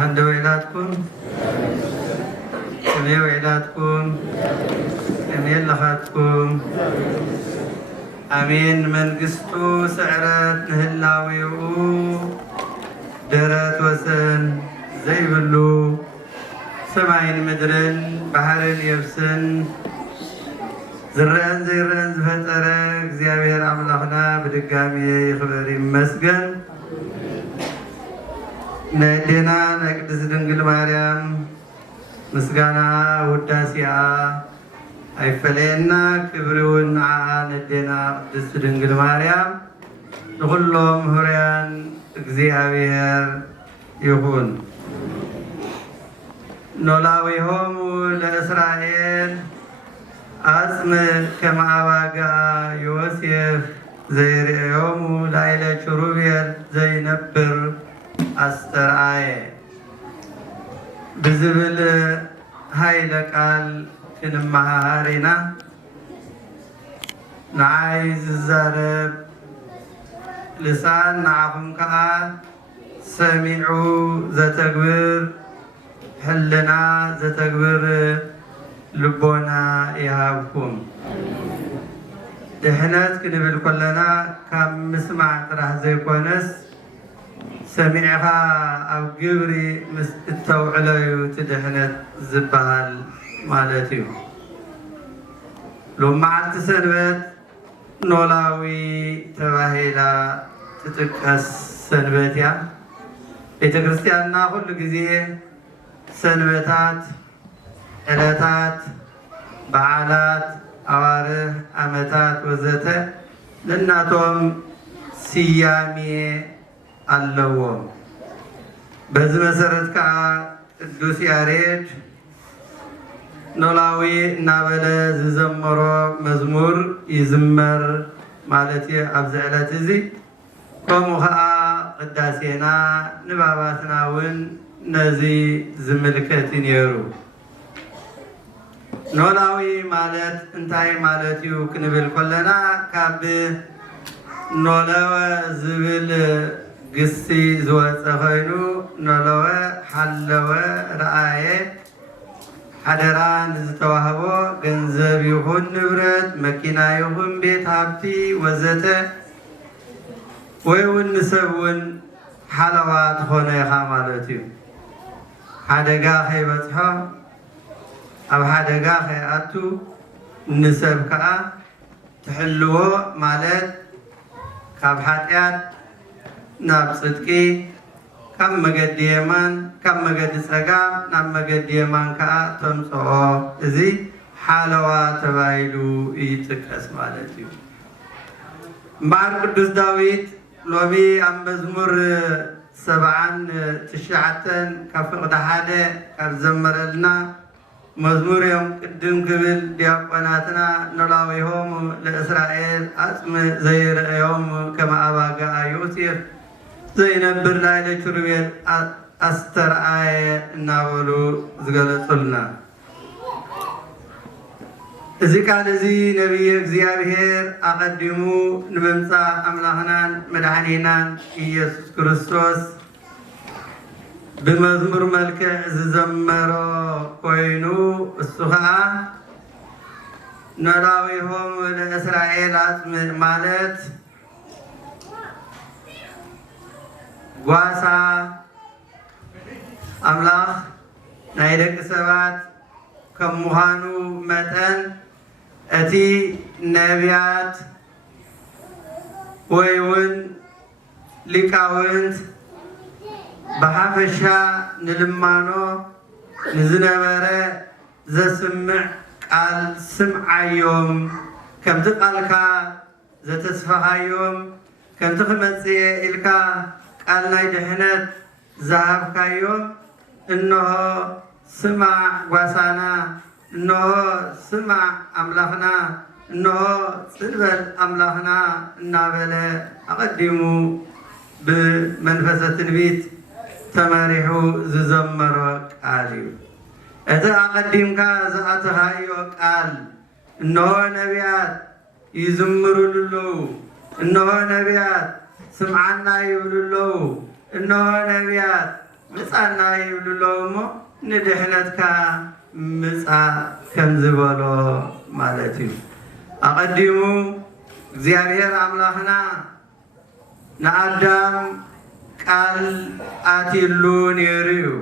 عند ويلاتكم أمي ويلاتكم أمي لخاتكم أمين من قسطو سعرات نهلاويو درات وسن زي بلو سماين مدرن بحرن يبسن زران زيران زفترك زيابير عملخنا بدقامي يخبري مسجن نادينا نقدس دنقل مريم مسجانا وداسيا أي فلينا كبرون ندينا قدس دنقل مريم نقولهم هريان زيابير يكون نولاويهم لإسرائيل أسم كما واقع يوسف زي رئيهم لعيلة شروبيل زي نبر أسترعي بزبل هاي لقال كنمها هارينا نعايز الزارب لسان نعفن كا سمعوا زتكبر حلنا زتكبر لبونا يهابكم دحنات كنبل كلنا كم مسمع تراه زي كونس سمعها أو قبري التوعليو تدحنت زبال مالتيو لو معلت سنبت نولاوي تباهيلا تتكس سنبتيا ቤተክርስቲያንና ሁሉ ጊዜ ሰንበታት ዕለታት በዓላት አዋርህ ዓመታት ወዘተ ለናቶም ስያሜ አለዎም በዚህ መሰረት ቅዱስ ያሬድ ኖላዊ እናበለ ዝዘመሮ መዝሙር ይዝመር ማለት ኣብዚ ዕለት እዚ ከምኡ ከዓ ቅዳሴና ንባባትና እውን ነዚ ዝምልከት ነይሩ ኖላዊ ማለት እንታይ ማለት እዩ ክንብል ከለና ካብ ኖለወ ዝብል ግሲ ዝወፀ ኮይኑ ኖለወ ሓለወ ረአየ ሓደራ ንዝተዋህቦ ገንዘብ ይኹን ንብረት መኪና ይኹን ቤት ሃብቲ ወዘተ ወይ እውን ንሰብ እውን ሓለዋ ትኾነ ኢኻ ማለት እዩ ሓደጋ ከይበፅሖ ኣብ ሓደጋ ከይኣቱ ንሰብ ከዓ ትሕልዎ ማለት ካብ ሓጢኣት ናብ ፅድቂ ካብ መገዲ የማን ካብ መገዲ ፀጋም ናብ መገዲ የማን ከዓ ተምፅኦ እዚ ሓለዋ ተባሂሉ ይጥቀስ ማለት እዩ እምበኣር ቅዱስ ዳዊት ሎሚ ኣብ መዝሙር 79 ካብ ፍቅዲ ሓደ ካብ ዘመረልና መዝሙር እዮም ቅድም ክብል ዲያቆናትና ኖላዊሆም ለእስራኤል ኣፅሚ ዘይርአዮም ከመ ኣባግዓ ዮሴፍ ዘይነብር ላዕለ ኪሩቤል ኣስተርአየ እናበሉ ዝገለጹልና እዚ ቃል እዚ ነቢይ እግዚአብሔር ኣቀዲሙ ንምምፃእ ኣምላኽናን መድኃኒናን ኢየሱስ ክርስቶስ بمزمور ملكة زمرو كوينو السخاء نراويهم لإسرائيل مالت واسا أملاخ نايدك سبات كمهانو متن أتي نبيات ويون لكاونت بحفشا نلمانو نزنبرة زسمع قال سمع يوم كم تقالكا زتسفها يوم كم تخمسي إلكا قال نايدحنت ذهبكا يوم إنه سمع واسانا إنه سمع أملاخنا إنه سلبل أملاخنا النابلة أقدموا بمنفسة التنبيت تمارحو ززمرو قاليو إذا أقدمك زأتهايو قال إنه نبيات يزمروا للو إنه نبيات سمعنا يقولوا له إنه نبيات مصانا يبللومو ندحنتك مصا كم زبلو مالتي أقدمو እግዚአብሔር አምላክና نعدم قال آتيلون يريو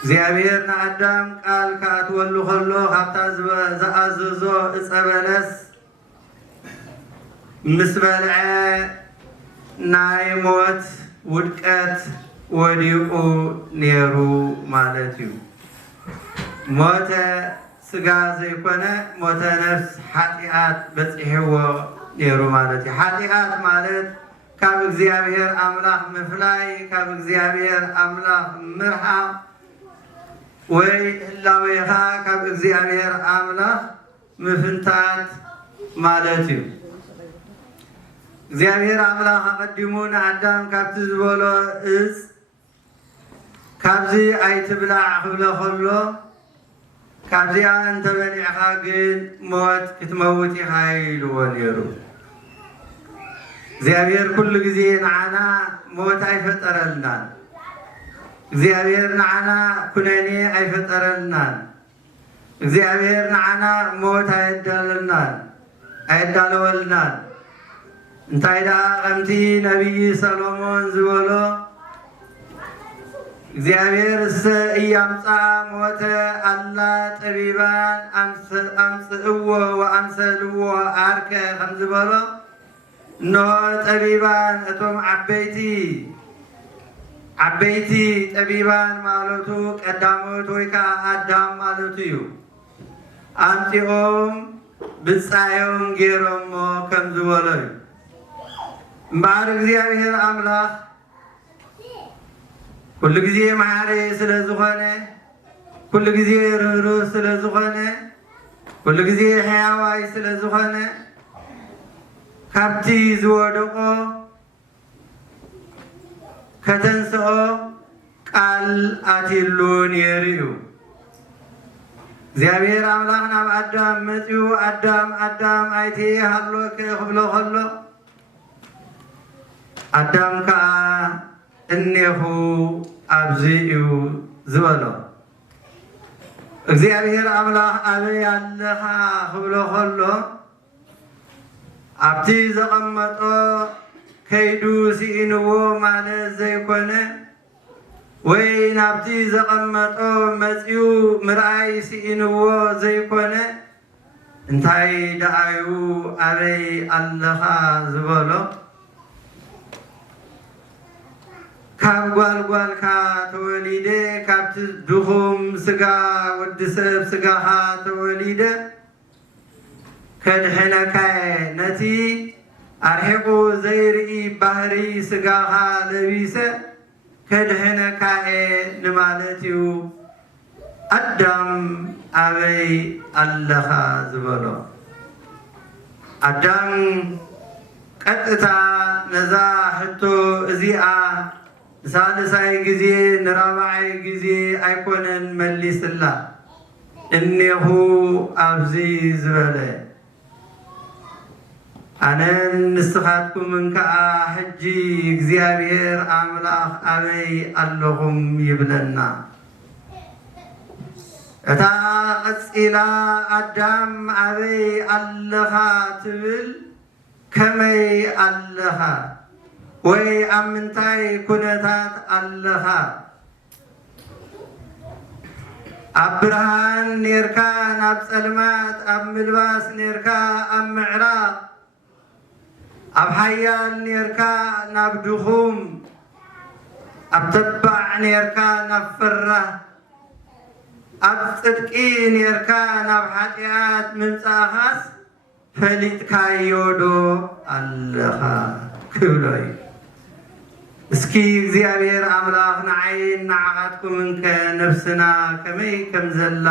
እግዚአብሔር نعدم قال كاتولو خلو حتى زأززو إصبلس مسبلع نايموت ودكت وديقو نيرو مالتيو موت سقا زيكونا موت نفس حقيقات بصحيحو نيرو مالتي حقيقات مالت كاب እግዚአብሔር አምላክ مفلاي كاب እግዚአብሔር አምላክ مرحا ወይ ላዌኻ كاب እግዚአብሔር አምላክ مفنتات مالتي እግዚአብሔር አምላክ አቀድሙን አዳም ካብቲ ዝበሎ እጽ ካብዚ አይትብላዕ ክብለ ከሎ ካብዚኣ እንተበሊዕኻ ግን ሞት ክትመውት ኢኻ ኢልዎ ነይሩ እግዚአብሔር ኩሉ ግዜ ንዓና ሞት አይፈጠረልናን እግዚአብሔር ንዓና ኩነኔ አይፈጠረልናን እግዚአብሔር ንዓና ሞት አይዳለወልናን እንታይ ዳ ቀምቲ ነቢይ ሰሎሞን ዝበሎ እግዚአብሔር እያምፃ ሞተ አላ ጠቢባን አምፅእዎ ወአምሰልዎ አርከ ከም ዝበሎ እነሆ ጠቢባን እቶም ዓበይቲ ጠቢባን ማለቱ ቀዳሞት ወይ ከዓ አዳም ማለቱ እዩ አምፂኦም ብፃዮም ገይሮሞ ከም ዝበሎ እዩ እምበኣር እግዚአብሔር አምላክ كل جزء معاري سلزخانة كل جزء رهرو سلزخانة كل جزء حيواي سلزخانة كابتي زودقو كتنسو قال آتيلون يريو زيابير أملاخنا بأدام متيو أدام آيتي هلو كيخبلو خلو أدام كا إنه أبزيو زبلو እግዚአብሔር አምላክ አበይ ያለኻ ክብሎ ከሎ ኣብቲ ዘቐመጦ ከይዱ ሲኢንዎ ማለት ዘይኮነ ወይ ናብቲ ዘቐመጦ መፂኡ ምርኣይ ሲኢንዎ ዘይኮነ እንታይ ደኣዩ ኣበይ ኣለኻ ዝበሎ ካብ ጓልጓልካ ተወሊደ ካብቲ ድኹም ስጋ ወዲሰብ ስጋኻ ተወሊደ ከድሕነካ ነቲ ኣርሒቁ ዘይርኢ ባህሪ ስጋኻ ለቢሰ ከድሕነካ ንማለት እዩ ኣዳም ኣበይ ኣለኻ ዝበሎ ኣዳም ቀጥታ ነዛ ሕቶ እዚኣ ሳልሳይ ጊዜ ንራብዓይ ጊዜ ኣይኮነን መሊስላ እኔሁ ኣብዚ ዝበለ ኣነ ንስኻትኩምን ከዓ ሕጂ እግዚአብሔር አምላክ ኣበይ ኣለኹም ይብለና እታ ቀፂላ ኣዳም ኣበይ ኣለኻ ትብል ከመይ ኣለኻ ወይ ኣብ ምንታይ ኩነታት ኣለኻ ኣብ ብርሃን ኔርካ ናብ ጸልማት ኣብ ምልባስ ኔርካ ኣብ ምዕራብ ኣብ ሓያል ኔርካ ናብ ድኹም ኣብ ተባዕ ኔርካ ናብ ፍራህ ኣብ ጽድቂ ኔርካ ናብ ሓጢኣት ምምፃእኻስ ፈሊጥካዮ ዶ ኣለኻ ክብሎ እዩ እስኪ እግዚአብሔር አምላክ ንዓይን ንዓኻትኩም እንከ ነፍስና ከመይ ከም ዘላ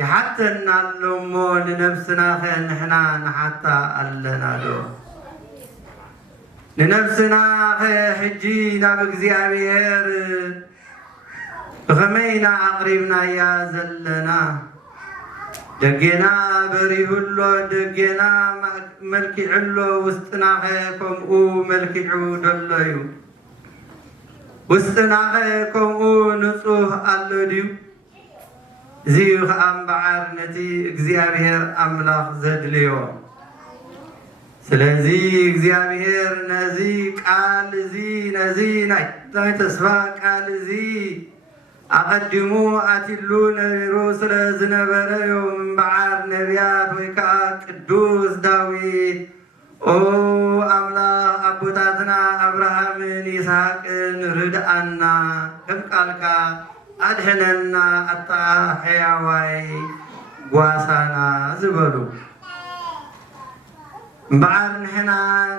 ይሓተና ኣሎሞ ንነፍስና ኸ ንሕና ንሓታ ኣለና ዶ ንነፍስና ኸ ሕጂ ናብ እግዚአብሔር ብኸመይና ኣቕሪብናያ ዘለና ደጌና በሪሁሎ ደጌና መልኪዕሎ ውስጥና ኸ ከምኡ መልኪዑ ደሎ እዩ ውስጥናኸ ከምኡ ንጹህ ኣሎ ድዩ እዚ ከዓ እምበዓር ነቲ እግዚአብሔር አምላኽ ዘድልዮ ስለዚ እግዚአብሔር ነዚ ቃል እዚ ነዚ ናይ ተስፋ ቃል እዚ አቀድሙ አትሉ ነቢሩ ስለ ዝነበረ እምበዓር ነቢያት ወይ ከዓ ቅዱስ ዳዊት ኦ አምላኽ አቦታትና አብርሃምን ይስሐቅን ርድአና ከም ቃልካ አድሕነና አታ ሕያዋይ ጓሳና ዝበሉ እምበዓር ንሕና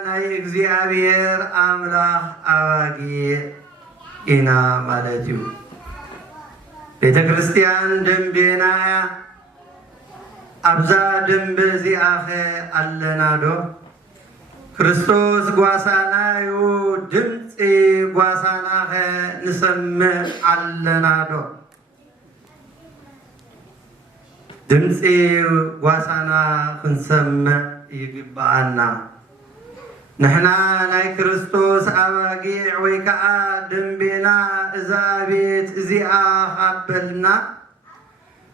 ናይ እግዚአብሔር አምላኽ አባጊዕ ኢና ማለት እዩ ቤተ ክርስቲያን ደንቤና አብዛ ደንብ እዚአኸ አለና ዶ ክርስቶስ ጓሳና እዩ ድምፂ ጓሳናኸ ንሰምዕ አለና ዶ ድምፂ ጓሳና ክንሰምዕ ይግባአና ንሕና ናይ ክርስቶስ አባጊዕ ወይ ከዓ ደንቤና እዛ ቤት እዚኣ ካበልና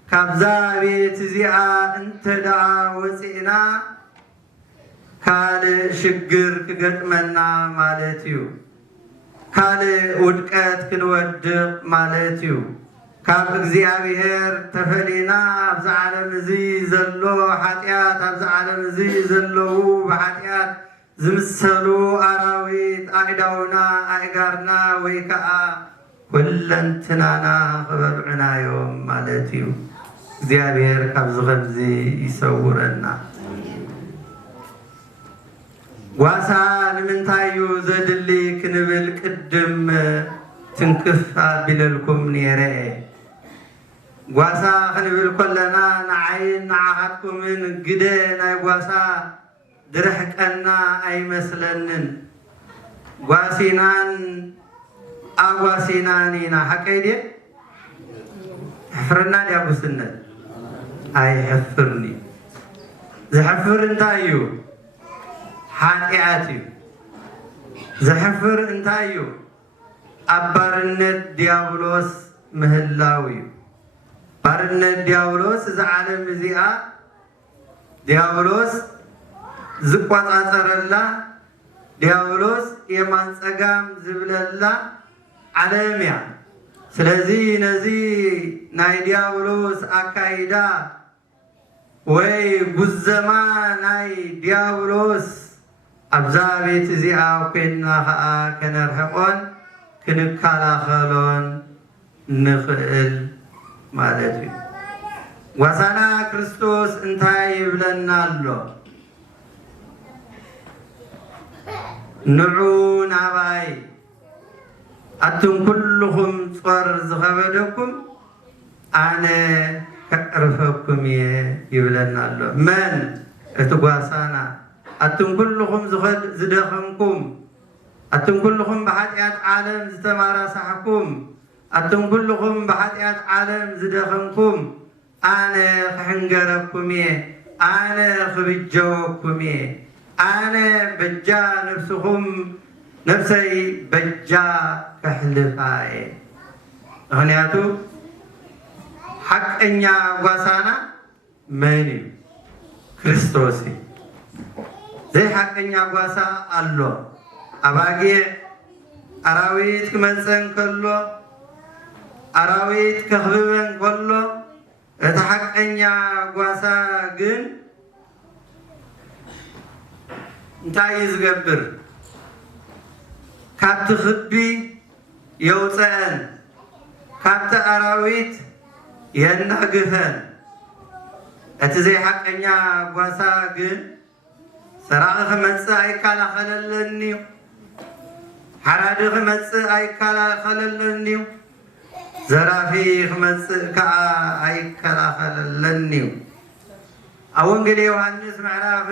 ካብዛ ቤት እዚኣ እንተደኣ ወፂእና ካልእ ሽግር ክገጥመና ማለት እዩ ካልእ ውድቀት ክንወድቕ ማለት እዩ ካብ እግዚአብሔር ተፈሊና ኣብዚ ዓለም እዚ ዘሎ ሓጢአት ኣብዚ ዓለም እዚ ዘለዉ ብሓጢአት ዝምሰሉ አራዊት አእዳውና አእጋርና ወይ ከዓ ኩለንትናና ክበልዑናዮም ማለት እዩ እግዚአብሔር ካብዚ ከምዚ ይሰውረና ጓሳ ንምንታይ እዩ ዘድሊ ክንብል ቅድም ትንክፍ አቢለልኩም ነይረ ጓሳ ክንብል ከለና ንዓይን ንዓኻትኩምን ግደ ናይ ጓሳ ድርሕቀና ኣይመስለንን ጓሲናን አጓሲናን ኢና ሓቀይ ድየ ሕፍረና ዲያጉስነት ኣይሕፍርኒ ዝሕፍር እንታይ እዩ ሓጢአት እዩ ዝሕፍር እንታይ እዩ ኣብ ባርነት ዲያብሎስ ምህላው እዩ ባርነት ዲያብሎስ እዚ ዓለም እዚኣ ዲያብሎስ ዝቆፃፀረላ ዲያብሎስ የማን ፀጋም ዝብለላ ዓለም እያ ስለዚ ነዚ ናይ ዲያብሎስ አካይዳ ወይ ጉዘማ ናይ ዲያብሎስ ኣብዛ ቤት እዚኣ ኮይንና ከዓ ከነርሕቆን ክንከላኸሎን ንኽእል ማለት እዩ ጓሳና ክርስቶስ እንታይ ይብለና ኣሎ ንዑ ናባይ አቱም ኩልኹም ጾር ዝኸበደኩም አነ ከቅርፈኩም ይብለና ኣሎ መን እቲ ጓሳና አቱም ኩልኹም ዝደኸምኩም አቱም ኩልኹም ብሓጢአት ዓለም ዝተማራሳሕኩም አቱም ኩልኹም ብሓጢአት ዓለም ዝደኸምኩም አነ ክሕንገረኩም አነ ክብጀወኩም አነ በጃ ነፍስኹም ነፍሰይ በጃ ከሕልፋየ ምክንያቱ ሓቀኛ ጓሳና መን እዩ ክርስቶስ እዩ ዘይ ሓቀኛ ጓሳ ኣሎ አባጊዕ አራዊት ክመፀን ከሎ አራዊት ከኽብበን ከሎ እቲ ሓቀኛ ጓሳ ግን እንታይ እዩ ዝገብር ካብቲ ክቢ የውፅአን ካብቲ አራዊት የናግፈን እቲ ዘይሓቀኛ ጓሳ ግን ሰራቂ ክመፅእ ኣይከላኸለለኒ እዩ ሓራዲ ክመፅእ ኣይከላኸለለኒ እዩ ዘራፊ ክመፅእ ከዓ ኣይከላኸለለኒ እዩ ኣብ ወንጌል ዮሃንስ ምዕራፍ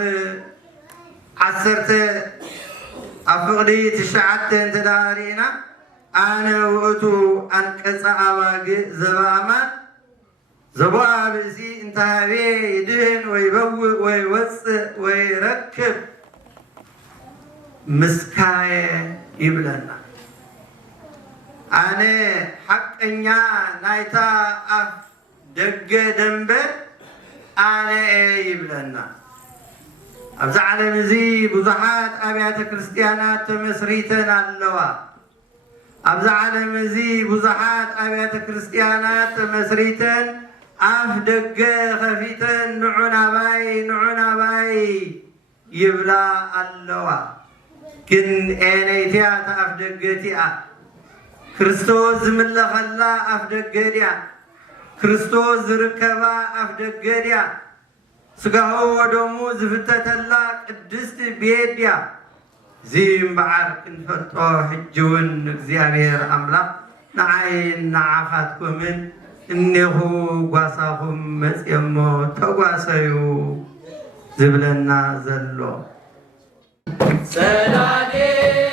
10 ኣብ ፍቕዲ 9 እንተዳሪእና አነ ውእቱ አንቀጸ አባግዕ ዘበአማን ዘቦአ ብእሲ እንታቤ ይድህን ወይ በውእ ወይ ወፅእ ወይ ረክብ ምስካየ ይብለና أنا حقنيا نايتا أف دق دنبر أنا يبلنا أبز عالم زي بزحات أبيات كريستيانات تمسريتن اللوا أبز عالم زي بزحات أبيات كريستيانات تمسريتن أف دق خفيتن نعونا باي يبلا اللوا كن أنيتيا تأف دقتيا كريستوس من لخلا أف دقتيا كريستوس ركبا أف دقتيا سقاو ودمو زفتت الله قدست بيديا زيم بعرك نفتو حجون እግዚአብሔር አምላክ نعين نعاخاتكم إنه قاساهم مسيمو تقاسيو زبلنا زلو سلالي